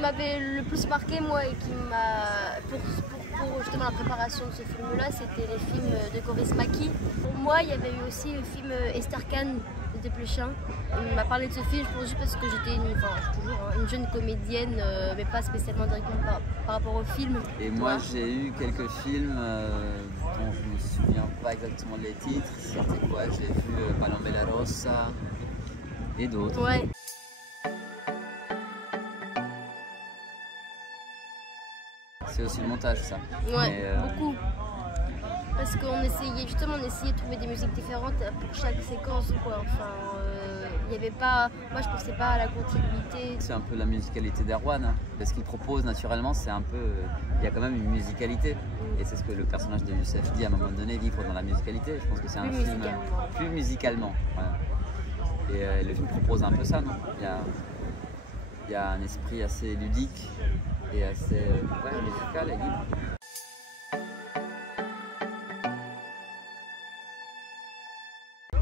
m'avait le plus marqué, moi, et qui m'a, pour justement la préparation de ce film-là, c'était les films de Kaurismäki. Pour moi, il y avait eu aussi le film Esther Kahn de Desplechin. Il m'a parlé de ce film, je pense juste parce que j'étais toujours une jeune comédienne, mais pas spécialement directement par rapport au film. Et moi, j'ai eu quelques films dont je me souviens pas exactement les titres. C'était quoi? J'ai vu Palombella Rossa et d'autres. Ouais. C'est aussi le montage, ça. Ouais, beaucoup. Parce qu'on essayait de trouver des musiques différentes pour chaque séquence, quoi. Enfin, il n'y avait pas... Moi, je pensais pas à la continuité. C'est un peu la musicalité d'Erwan, hein. Ce qu'il propose naturellement, c'est un peu... Il y a quand même une musicalité. Et c'est ce que le personnage de Youssef dit à un moment donné, vivre dans la musicalité. Je pense que c'est un film plus musicalement. Voilà. Et le film propose un peu ça, non? Il y a un esprit assez ludique et assez musical et libre.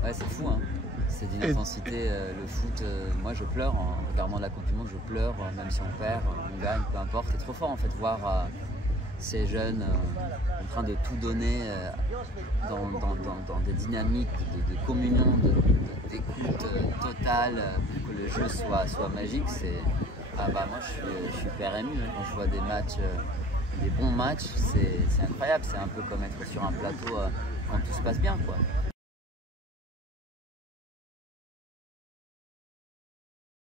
Ouais, c'est fou, hein. C'est d'une intensité. Le foot, moi je pleure en regardant la Coupe du Monde, je pleure, même si on perd, on gagne, peu importe. C'est trop fort en fait, voir ces jeunes en train de tout donner dans des dynamiques de communion, d'écoute totale, pour que le jeu soit magique. Moi je suis hyper ému quand je vois des matchs, des bons matchs, c'est incroyable. C'est un peu comme être sur un plateau quand tout se passe bien, quoi.